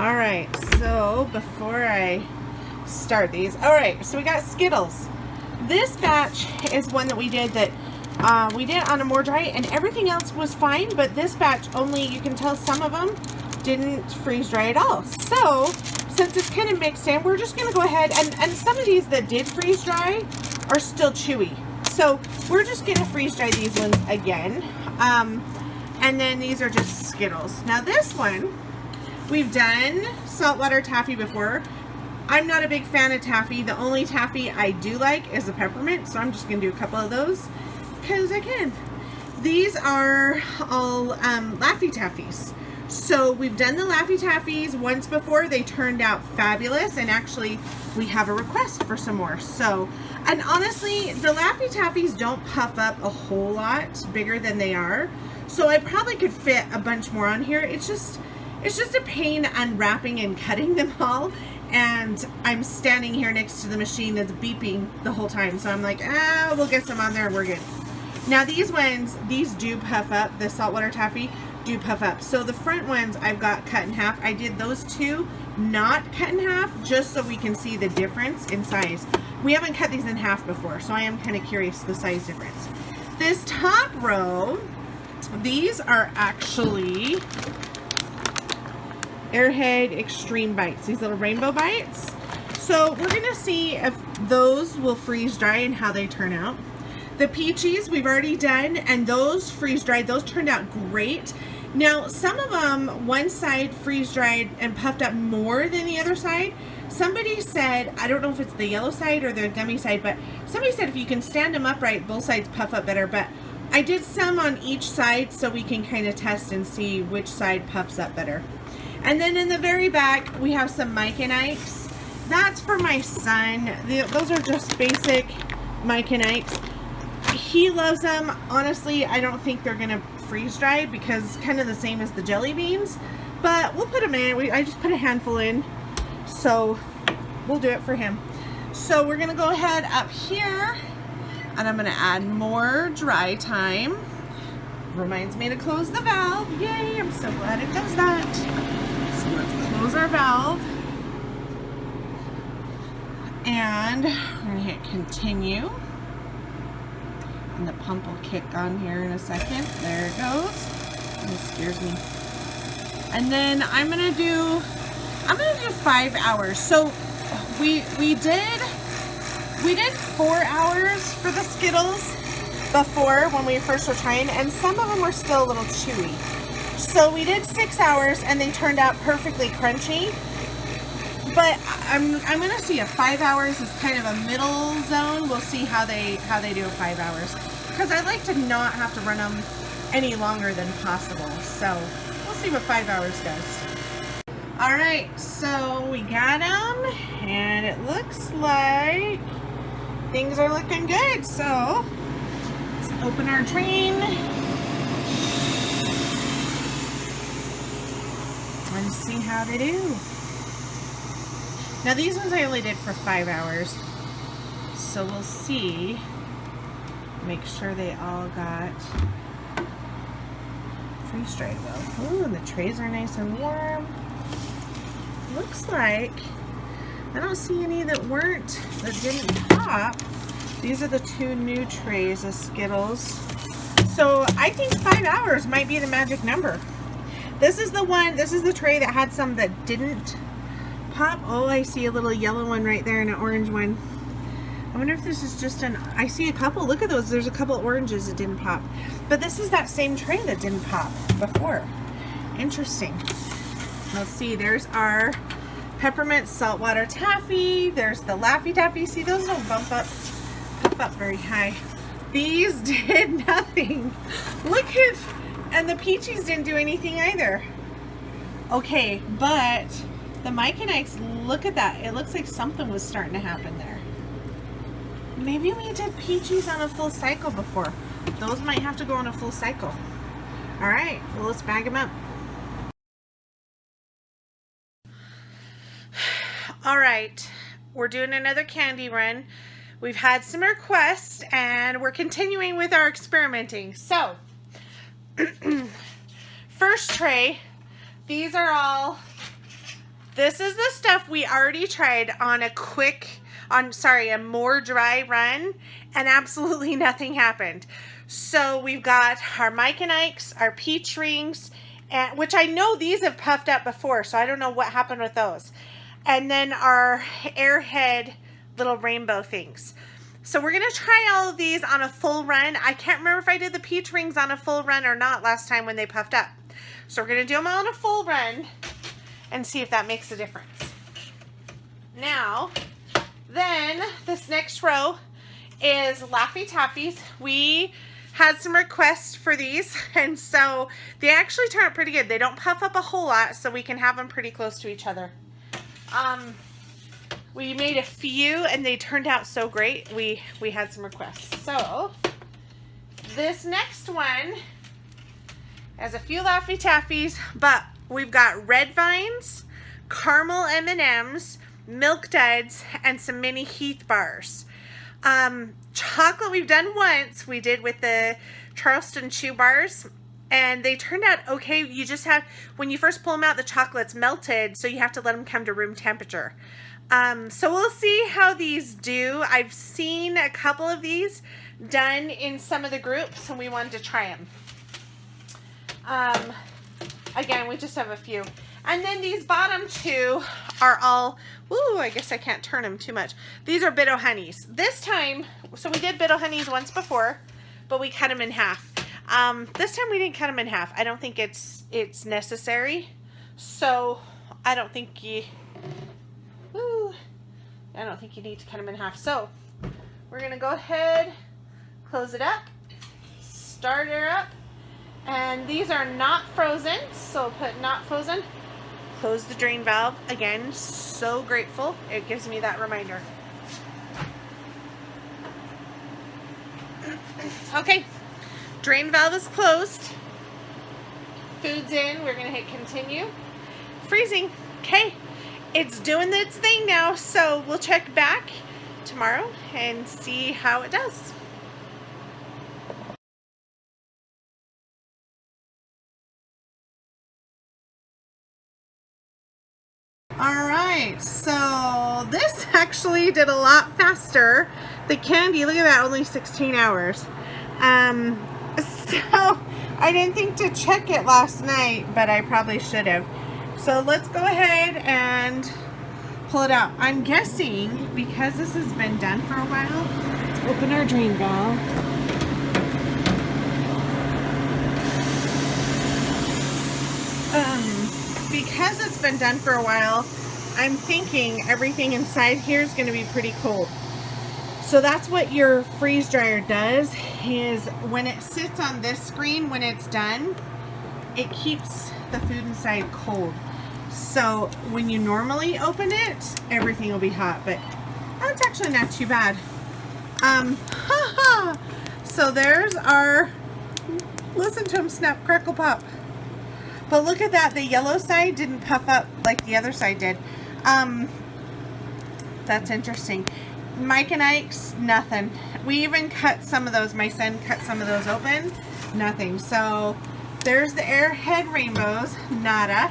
All right, so before I start these, all right, so we got Skittles. This batch is one that we did on a more dry, and everything else was fine, but this batch only, you can tell some of them didn't freeze dry at all. So since it's kind of mixed in, we're just gonna go ahead and some of these that did freeze dry are still chewy. So we're just gonna freeze dry these ones again. And then these are just Skittles. Now this one, we've done saltwater taffy before. I'm not a big fan of taffy. The only taffy I do like is the peppermint, so I'm just gonna do a couple of those because I can. These are all Laffy Taffies. So we've done the Laffy Taffies once before. They turned out fabulous, and actually we have a request for some more. So, and honestly, the Laffy Taffies don't puff up a whole lot bigger than they are. So I probably could fit a bunch more on here. It's just a pain unwrapping and cutting them all, and I'm standing here next to the machine that's beeping the whole time, so I'm like, we'll get some on there and we're good. Now these ones, these do puff up. The saltwater taffy do puff up. So the front ones I've got cut in half. I did those two not cut in half just so we can see the difference in size. We haven't cut these in half before, so I am kind of curious the size difference. This top row, these are actually Airhead Extreme Bites, these little rainbow bites. So we're gonna see if those will freeze dry and how they turn out. The peaches we've already done, and those freeze dried, those turned out great. Now some of them, one side freeze dried and puffed up more than the other side. Somebody said, I don't know if it's the yellow side or the gummy side, but somebody said if you can stand them upright, both sides puff up better. But I did some on each side so we can kind of test and see which side puffs up better. And then in the very back, we have some Mike and Ike's. That's for my son. Those are just basic Mike and Ike's. He loves them. Honestly, I don't think they're gonna freeze dry because it's kind of the same as the jelly beans, but we'll put them in. I just put a handful in, so we'll do it for him. So we're gonna go ahead up here, and I'm gonna add more dry time. Reminds me to close the valve. Yay, I'm so glad it does that. So let's close our valve. And we're gonna hit continue. And the pump will kick on here in a second. There it goes. It scares me. And then I'm gonna do 5 hours. So we did 4 hours for the Skittles before when we first were trying, and some of them were still a little chewy. So we did 6 hours and they turned out perfectly crunchy. But I'm gonna see if 5 hours is kind of a middle zone. We'll see how they do 5 hours, because I'd like to not have to run them any longer than possible. So we'll see what 5 hours does. All right, so we got them, and it looks like things are looking good. So let's open our train and see how they do. Now these ones I only did for 5 hours, so we'll see. Make sure they all got freeze dried well. Ooh, and the trays are nice and warm. Looks like I don't see any that didn't pop. These are the 2 new trays of Skittles. So I think 5 hours might be the magic number. This is the tray that had some that didn't pop. Oh, I see a little yellow one right there and an orange one. I wonder if this is just I see a couple. Look at those. There's a couple oranges that didn't pop. But this is that same tray that didn't pop before. Interesting. Let's see. There's our peppermint saltwater taffy. There's the Laffy Taffy. See, those don't puff up very high. These did nothing. Look at, and the peaches didn't do anything either. Okay, but the Mike and Ike's, look at that. It looks like something was starting to happen there. Maybe we did peaches on a full cycle before. Those might have to go on a full cycle. All right, well, let's bag them up. All right, we're doing another candy run. We've had some requests and we're continuing with our experimenting. So, first tray, these are all This is the stuff we already tried on a more dry run, and absolutely nothing happened. So we've got our Mike and Ike's, our peach rings, and which I know these have puffed up before, so I don't know what happened with those. And then our Airhead little rainbow things. So we're gonna try all of these on a full run. I can't remember if I did the peach rings on a full run or not last time when they puffed up. So we're gonna do them on a full run and see if that makes a difference. Now, then this next row is Laffy Taffies. We had some requests for these, and so they actually turn out pretty good. They don't puff up a whole lot, so we can have them pretty close to each other. We made a few and they turned out so great. We had some requests. So this next one has a few Laffy Taffies, but we've got red vines, caramel M&Ms, milk duds, and some mini Heath bars. Chocolate we've done once. We did with the Charleston Chew bars, and they turned out okay. You just have, when you first pull them out, the chocolate's melted, so you have to let them come to room temperature. So we'll see how these do. I've seen a couple of these done in some of the groups, and we wanted to try them. Again, we just have a few. And then these bottom two are all, ooh, I guess I can't turn them too much. These are Bit-O-Honeys. This time, so we did Bit-O-Honeys once before, but we cut them in half. This time we didn't cut them in half. I don't think it's necessary. So I don't think you need to cut them in half. So we're gonna go ahead, close it up, start her up, and these are not frozen, so put not frozen. Close the drain valve. Again, so grateful. It gives me that reminder. Okay, drain valve is closed. Food's in. We're gonna hit continue. Freezing. Okay, it's doing its thing now, so we'll check back tomorrow and see how it does. Alright, so this actually did a lot faster. The candy, look at that, only 16 hours. So I didn't think to check it last night, but I probably should have. So let's go ahead and pull it out. I'm guessing because this has been done for a while, let's open our drain valve. Because it's been done for a while, I'm thinking everything inside here is going to be pretty cold. So that's what your freeze dryer does, is when it sits on this screen, when it's done, it keeps the food inside cold. So when you normally open it, everything will be hot, but that's actually not too bad. So there's our, listen to him snap, crackle, pop. But look at that, the yellow side didn't puff up like the other side did. That's interesting. Mike and Ike's, nothing. We even cut some of those, my son cut some of those open, nothing. So there's the Airhead rainbows, nada.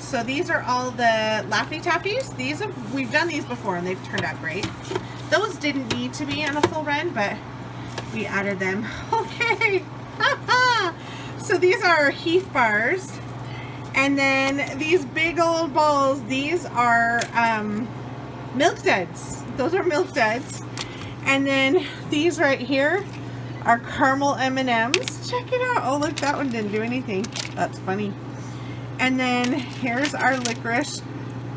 So these are all the Laffy Taffies. We've done these before and they've turned out great. Those didn't need to be on a full run, but we added them. Okay. So these are Heath bars, and then these big old balls, these are milk duds. Those are milk duds. And then these right here are caramel M&Ms. Check it out. Oh look, that one didn't do anything. That's funny. And then here's our licorice.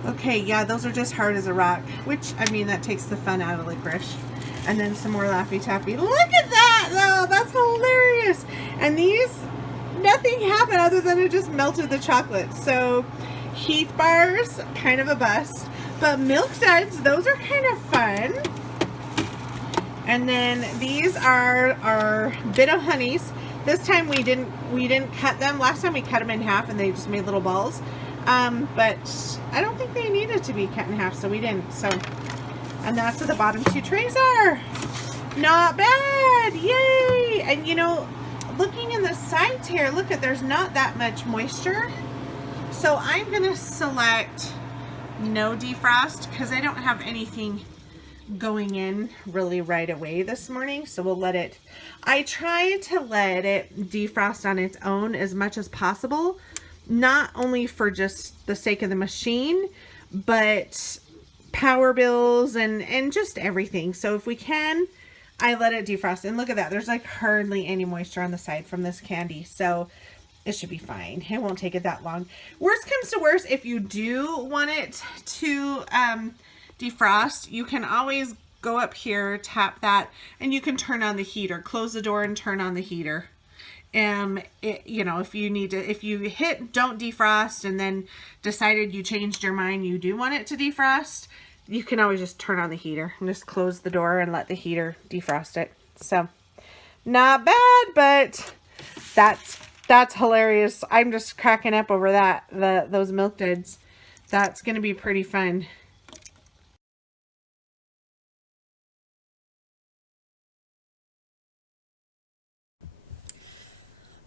Okay, yeah, those are just hard as a rock, which, I mean, that takes the fun out of licorice. And then some more Laffy Taffy. Look at that though, that's hilarious. And these, nothing happened other than it just melted the chocolate. So Heath bars, kind of a bust, but milk duds, those are kind of fun. And then these are our Bit-O-Honeys. This time we didn't cut them. Last time we cut them in half and they just made little balls. But I don't think they needed to be cut in half, so we didn't. So, and that's what the bottom two trays are. Not bad, yay! And you know, looking in the sides here, look at, there's not that much moisture. So So I'm gonna select no defrost because I don't have anything going in really right away this morning, so we'll let it, I try to let it defrost on its own as much as possible, not only for just the sake of the machine, but power bills and just everything. So if we can, I let it defrost. And look at that, there's like hardly any moisture on the side from this candy, so it should be fine. It won't take it that long. Worst comes to worst, if you do want it to defrost, you can always go up here, tap that, and you can turn on the heater. Close the door and turn on the heater. You know, if you need to, if you hit don't defrost and then decided you changed your mind, you do want it to defrost, you can always just turn on the heater and just close the door and let the heater defrost it. So not bad, but that's hilarious. I'm just cracking up over that, those Milk Duds. That's going to be pretty fun.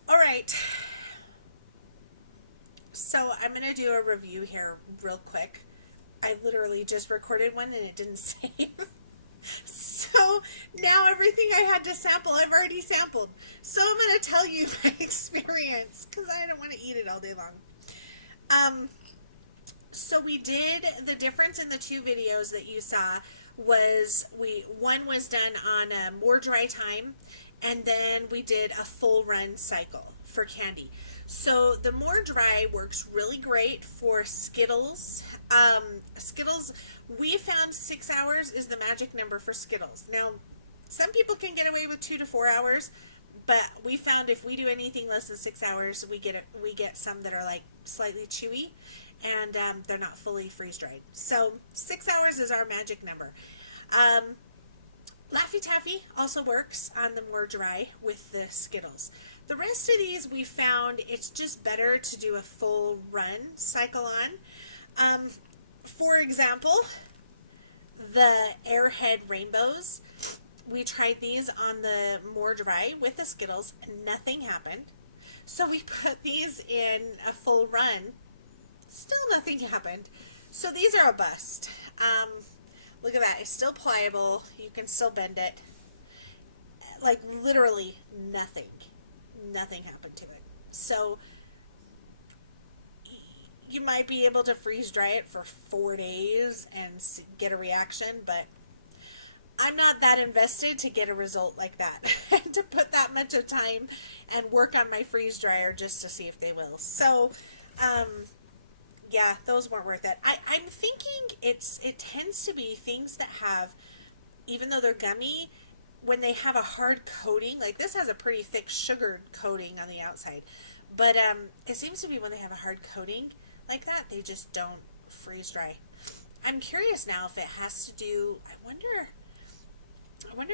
All right. So I'm going to do a review here real quick. I literally just recorded one and it didn't save. So now everything I had to sample, I've already sampled. So I'm going to tell you my experience because I don't want to eat it all day long. So we did, the difference in the two videos that you saw was one was done on a more dry time, and then we did a full run cycle for candy. So the more dry works really great for Skittles. Skittles, we found 6 hours is the magic number for Skittles. Now, some people can get away with 2 to 4 hours, but we found if we do anything less than 6 hours, we get some that are like slightly chewy, and they're not fully freeze dried. So 6 hours is our magic number. Laffy Taffy also works on the more dry with the Skittles. The rest of these we found it's just better to do a full run cycle on. For example, the Airhead Rainbows, we tried these on the more dry with the Skittles and nothing happened. So we put these in a full run. Still nothing happened. So these are a bust. Look at that. It's still pliable. You can still bend it. Like literally nothing. Nothing happened to it. So you might be able to freeze dry it for 4 days and get a reaction, but I'm not that invested to get a result like that. To put that much of time and work on my freeze dryer just to see if they will. So, yeah, those weren't worth it. I'm thinking it tends to be things that have, even though they're gummy, when they have a hard coating, like this has a pretty thick sugar coating on the outside, but it seems to be when they have a hard coating like that, they just don't freeze dry. I'm curious now if it has to do, I wonder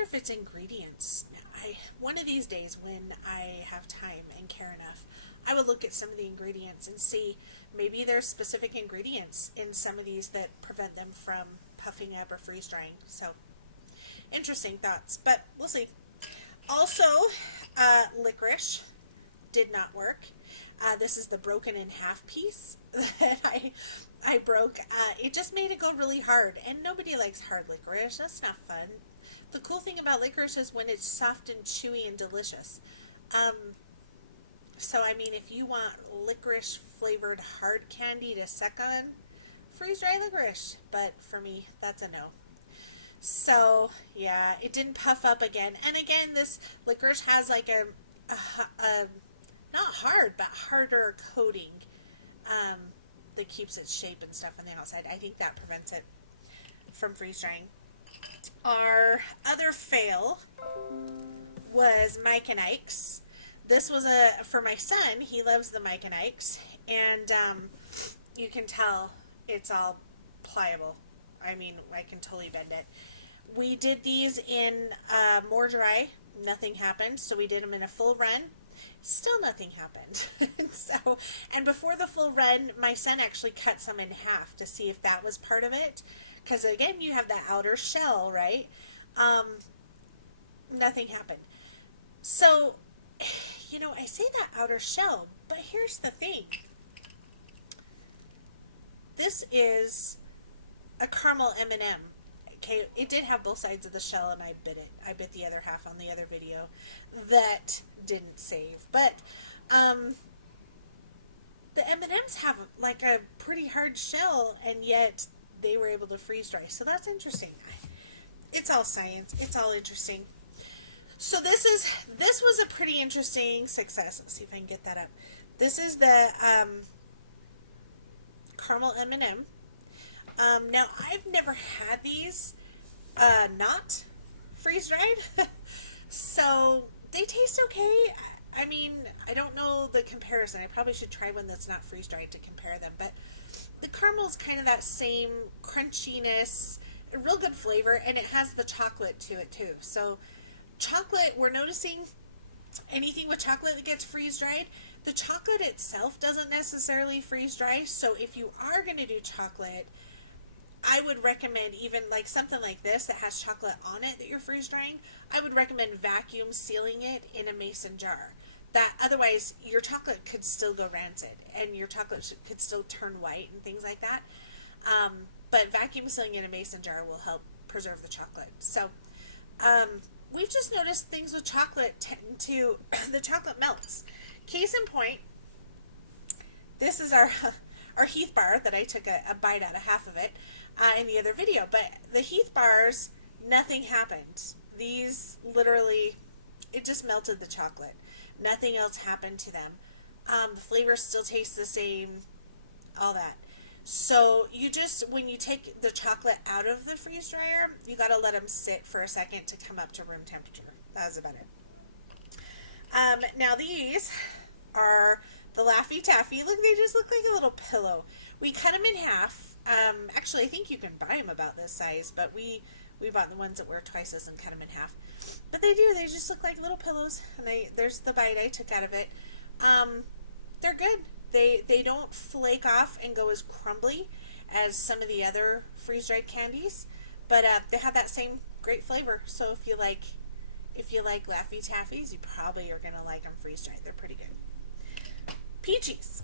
if it's ingredients. One of these days when I have time and care enough, I would look at some of the ingredients and see maybe there's specific ingredients in some of these that prevent them from puffing up or freeze drying. So interesting thoughts, but we'll see. Also, licorice did not work. This is the broken in half piece that I broke. It just made it go really hard, and nobody likes hard licorice. That's not fun. The cool thing about licorice is when it's soft and chewy and delicious. So I mean, if you want licorice flavored hard candy to suck on, freeze dry licorice. But for me, that's a no. So yeah, it didn't puff up again. And again, this licorice has like a not hard, but harder coating that keeps its shape and stuff on the outside. I think that prevents it from freeze drying. Our other fail was Mike and Ike's. This was for my son. He loves the Mike and Ike's, and you can tell it's all pliable. I mean, I can totally bend it. We did these in more dry. Nothing happened, so we did them in a full run. Still nothing happened. So, and before the full run, my son actually cut some in half to see if that was part of it. Because again, you have that outer shell, right? Nothing happened. So, you know, I say that outer shell, but here's the thing. this is a caramel M&M. Okay, it did have both sides of the shell, and I bit it. I bit the other half on the other video. That didn't save. But the M&Ms have like a pretty hard shell, and yet they were able to freeze dry. So that's interesting. It's all science. It's all interesting. So this was a pretty interesting success. Let's see if I can get that up. This is the caramel M&M. Now, I've never had these not freeze-dried, so they taste okay. I mean, I don't know the comparison. I probably should try one that's not freeze-dried to compare them, but the caramel is kind of that same crunchiness, a real good flavor, and it has the chocolate to it too. So chocolate, we're noticing anything with chocolate that gets freeze-dried, the chocolate itself doesn't necessarily freeze-dry, so if you are going to do chocolate, I would recommend even like something like this that has chocolate on it that you're freeze drying. I would recommend vacuum sealing it in a mason jar. That otherwise your chocolate could still go rancid and your chocolate could still turn white and things like that. But vacuum sealing in a mason jar will help preserve the chocolate. So we've just noticed things with chocolate tend to the chocolate melts. Case in point, this is our Heath bar that I took a bite out of half of it in the other video. But the Heath bars, nothing happened. These literally, it just melted the chocolate. Nothing else happened to them. The flavor still tastes the same, all that. So you just, when you take the chocolate out of the freeze dryer, you got to let them sit for a second to come up to room temperature. That's about it. Now these are the Laffy Taffy. Look, they just look like a little pillow. We cut them in half. Actually, I think you can buy them about this size, but we bought the ones that were twice as and cut them in half. But they do. They just look like little pillows. And there's the bite I took out of it. They're good. They don't flake off and go as crumbly as some of the other freeze-dried candies, but they have that same great flavor. So if you like Laffy Taffies, you probably are gonna like them freeze-dried. They're pretty good. Peaches.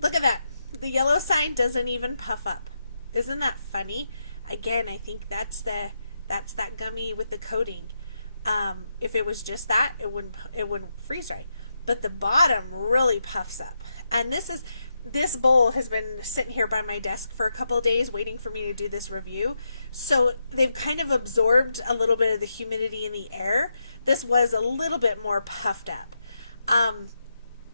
Look at that. The yellow sign doesn't even puff up. Isn't that funny? Again, I think that's that gummy with the coating. If it was just that, it wouldn't freeze dry. But the bottom really puffs up. And this bowl has been sitting here by my desk for a couple of days waiting for me to do this review. So they've kind of absorbed a little bit of the humidity in the air. This was a little bit more puffed up.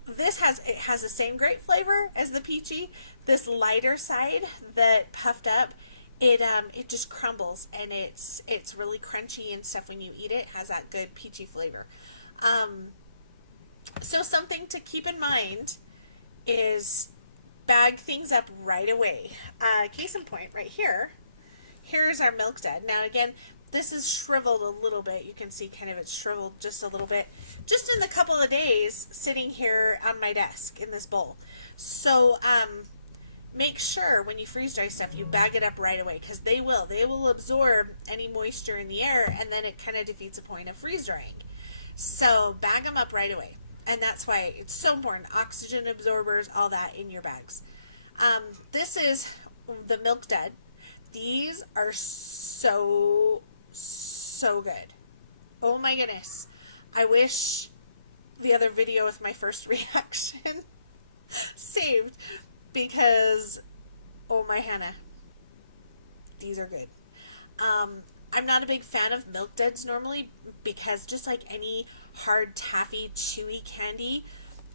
It has the same great flavor as the peachy. This lighter side that puffed up, it just crumbles and it's really crunchy and stuff when you eat it. It has that good peachy flavor. So something to keep in mind is bag things up right away. Case in point, right here, here's our Milk Dud. Now again, this is shriveled a little bit. You can see kind of it's shriveled just a little bit. Just in the couple of days sitting here on my desk in this bowl. So make sure when you freeze dry stuff, you bag it up right away because they will absorb any moisture in the air and then it kind of defeats the point of freeze drying. So bag them up right away. And that's why it's so important. Oxygen absorbers, all that in your bags. This is the Milk Dud. These are so good. Oh my goodness. I wish the other video with my first reaction saved because, oh my Hannah, these are good. I'm not a big fan of Milk Duds normally because just like any hard, taffy, chewy candy,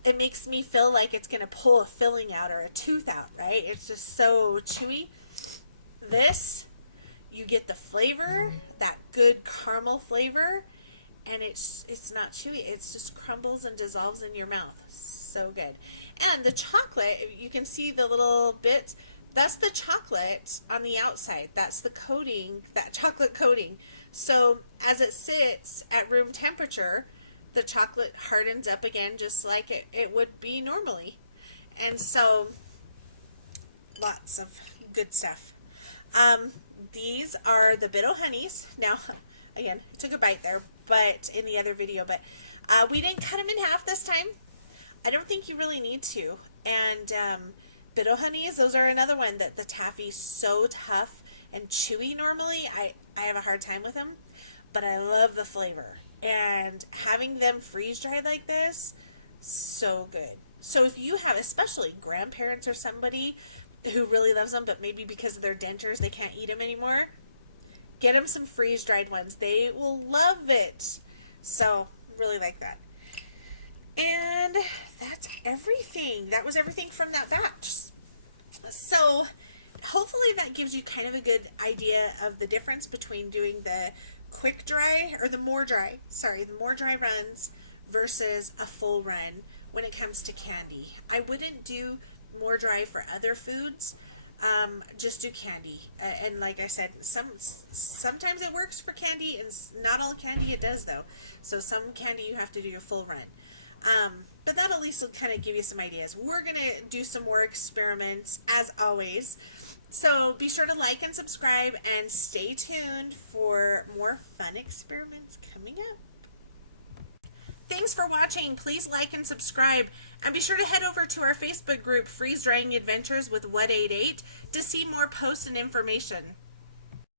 it makes me feel like it's going to pull a filling out or a tooth out, right? It's just so chewy. This, you get the flavor, that good caramel flavor, and it's not chewy. It just crumbles and dissolves in your mouth. So good. And the chocolate, you can see the little bits. That's the chocolate on the outside. That's the coating, that chocolate coating. So as it sits at room temperature, the chocolate hardens up again just like it would be normally. And so lots of good stuff. These are the Bit-O-Honeys. Now, again, I took a bite there, but in the other video, but we didn't cut them in half this time. I don't think you really need to. And Bit-O-Honeys, those are another one that the taffy's so tough and chewy normally. I have a hard time with them, but I love the flavor. And having them freeze dried like this, so good. So if you have especially grandparents or somebody who really loves them, but maybe because of their dentures they can't eat them anymore, get them some freeze dried ones. They will love it. So really like that. And that's everything. That was everything from that batch. So hopefully that gives you kind of a good idea of the difference between doing the quick dry, or the more dry runs versus a full run when it comes to candy. I wouldn't do more dry for other foods. Just do candy. And like I said, sometimes it works for candy, and not all candy it does though. So some candy you have to do your full run. But that at least will kind of give you some ideas. We're going to do some more experiments as always. So be sure to like and subscribe and stay tuned for more fun experiments coming up. Thanks for watching. Please like and subscribe. And be sure to head over to our Facebook group, Freeze Drying Adventures with What 88, to see more posts and information.